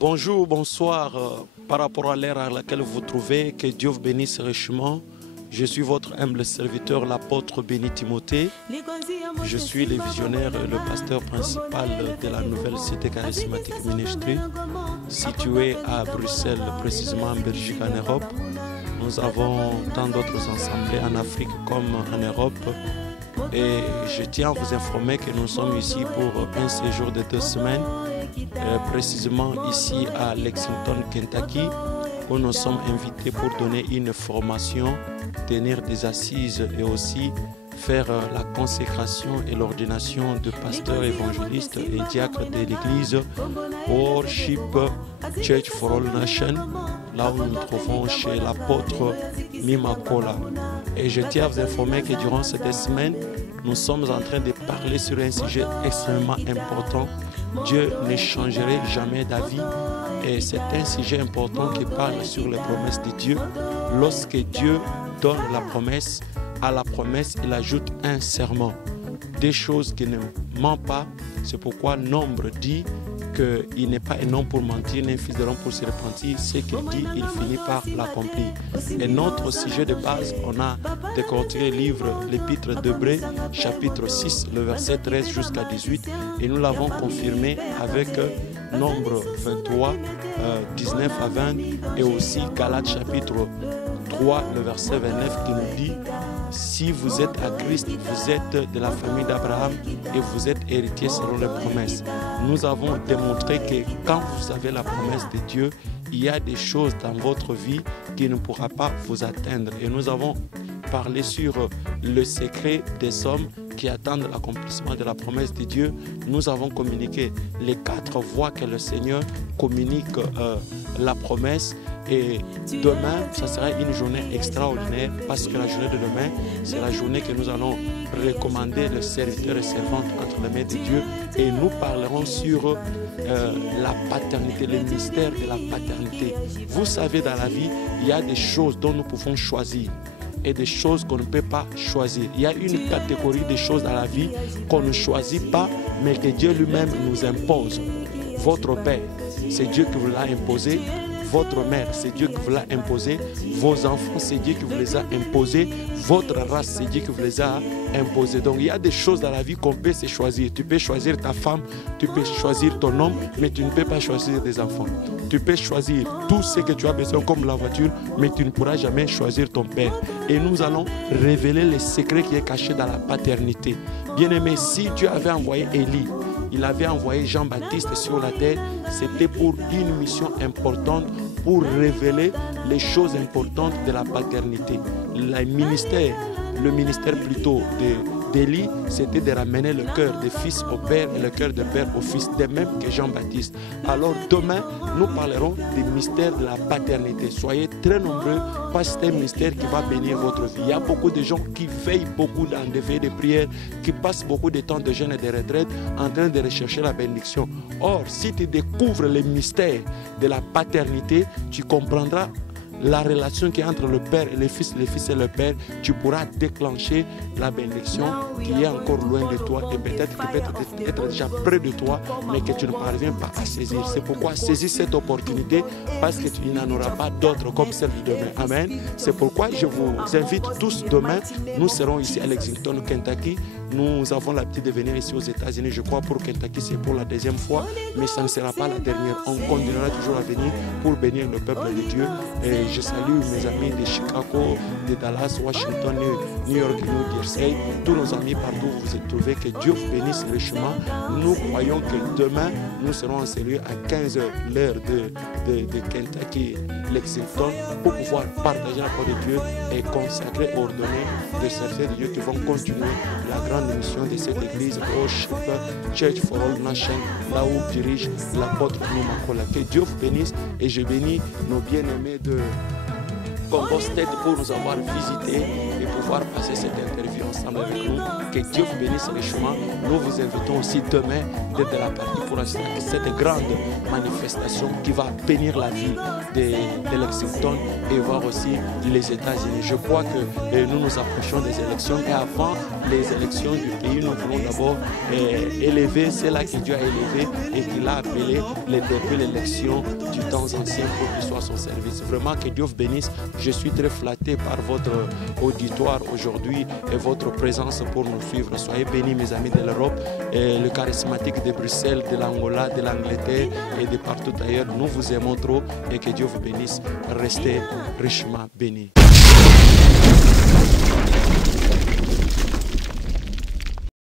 Bonjour, bonsoir. Par rapport à l'ère à laquelle vous vous trouvez, que Dieu vous bénisse richement. Je suis votre humble serviteur, l'apôtre Béni Timothée. Je suis le visionnaire et le pasteur principal de la nouvelle cité charismatique Ministry, située à Bruxelles, précisément en Belgique, en Europe. Nous avons tant d'autres assemblées en Afrique comme en Europe. Et je tiens à vous informer que nous sommes ici pour un séjour de 2 semaines, précisément ici à Lexington, Kentucky, où nous sommes invités pour donner une formation, tenir des assises et aussi faire la consécration et l'ordination de pasteurs évangélistes et diacres de l'église Worship Church for All Nations, là où nous nous trouvons chez l'apôtre Mimakola. Et je tiens à vous informer que durant ces 2 semaines, nous sommes en train de parler sur un sujet extrêmement important. Dieu ne changerait jamais d'avis. Et c'est un sujet important qui parle sur les promesses de Dieu. Lorsque Dieu donne la promesse, à la promesse, il ajoute un serment. Des choses qui ne mentent pas. C'est pourquoi Nombre dit qu'il n'est pas un homme pour mentir, ni un fils de l'homme pour se repentir. Ce qu'il dit, il finit par l'accomplir. Et notre sujet de base, on a décortiqué le livre, l'épître d'Hébreux, chapitre 6, le verset 13 jusqu'à 18. Et nous l'avons confirmé avec Nombre 23, 19 à 20. Et aussi Galates chapitre 3, le verset 29 qui nous dit: si vous êtes à Christ, vous êtes de la famille d'Abraham et vous êtes héritier selon les promesses. Nous avons démontré que quand vous avez la promesse de Dieu, il y a des choses dans votre vie qui ne pourra pas vous atteindre. Et nous avons parlé sur le secret des hommes qui attendent l'accomplissement de la promesse de Dieu. Nous avons communiqué les 4 voies que le Seigneur communique la promesse. Et demain, ça sera une journée extraordinaire parce que la journée de demain, c'est la journée que nous allons recommander le serviteur et servante entre les mains de Dieu. Et nous parlerons sur la paternité, le mystère de la paternité. Vous savez, dans la vie, il y a des choses dont nous pouvons choisir et des choses qu'on ne peut pas choisir. Il y a une catégorie de choses dans la vie qu'on ne choisit pas, mais que Dieu lui-même nous impose. Votre père, c'est Dieu qui vous l'a imposé. Votre mère, c'est Dieu qui vous l'a imposé. Vos enfants, c'est Dieu qui vous les a imposés. Votre race, c'est Dieu qui vous les a imposés. Donc il y a des choses dans la vie qu'on peut se choisir. Tu peux choisir ta femme, tu peux choisir ton homme, mais tu ne peux pas choisir des enfants. Tu peux choisir tout ce que tu as besoin comme la voiture, mais tu ne pourras jamais choisir ton père. Et nous allons révéler les secrets qui est caché dans la paternité. Bien-aimé, si Dieu avait envoyé Élie, il avait envoyé Jean-Baptiste sur la terre, c'était pour une mission importante, pour révéler les choses importantes de la paternité. Le ministère plutôt d'Élie, c'était de ramener le cœur des fils au père et le cœur de père au fils, de même que Jean-Baptiste. Alors demain, nous parlerons des mystères de la paternité. Soyez très nombreux parce que c'est un mystère qui va bénir votre vie. Il y a beaucoup de gens qui veillent beaucoup dans des veilles de prière, qui passent beaucoup de temps de jeûne et de retraite en train de rechercher la bénédiction. Or, si tu découvres les mystères de la paternité, tu comprendras la relation qui est entre le père et le fils et le père. Tu pourras déclencher la bénédiction qui est encore loin de toi et peut-être qui peut être déjà près de toi, mais que tu ne parviens pas à saisir. C'est pourquoi saisis cette opportunité parce que tu n'en auras pas d'autres comme celle de demain. Amen. C'est pourquoi je vous invite tous demain. Nous serons ici à Lexington, Kentucky. Nous avons l'habitude de venir ici aux États-Unis. Je crois pour Kentucky, c'est pour la 2e fois, mais ça ne sera pas la dernière. On continuera toujours à venir pour bénir le peuple de Dieu. Et je salue mes amis de Chicago, de Dallas, Washington, New York, New Jersey, tous nos amis partout où vous êtes trouvés. Que Dieu vous bénisse richement. Nous croyons que demain, nous serons en cellule à 15h, l'heure de Kentucky, Lexington, pour pouvoir partager la parole de Dieu et consacrer, ordonner des serviteurs de Dieu qui vont continuer la grande mission de cette église, Worship Church for All Nations, là où dirige l'apôtre Mimakola. Que Dieu vous bénisse et je bénis nos bien-aimés de Congo State pour nous avoir visités et pouvoir passer cette interview ensemble. ensemble avec nous. Que Dieu vous bénisse richement. Nous vous invitons aussi demain d'être de la partie pour assister à cette grande manifestation qui va bénir la vie de Lexington et voir aussi les États-Unis. Je crois que nous nous approchons des élections et avant les élections du pays, nous voulons d'abord élever ceux-là que Dieu a élevé et qu'il a appelé depuis l'élection du temps ancien pour qu'ils soient à son service. Vraiment que Dieu vous bénisse. Je suis très flatté par votre auditoire aujourd'hui et votre présence pour nous suivre. Soyez bénis mes amis de l'Europe, le charismatique de Bruxelles, de l'Angola, de l'Angleterre et de partout ailleurs. Nous vous aimons trop et que Dieu vous bénisse. Restez richement bénis.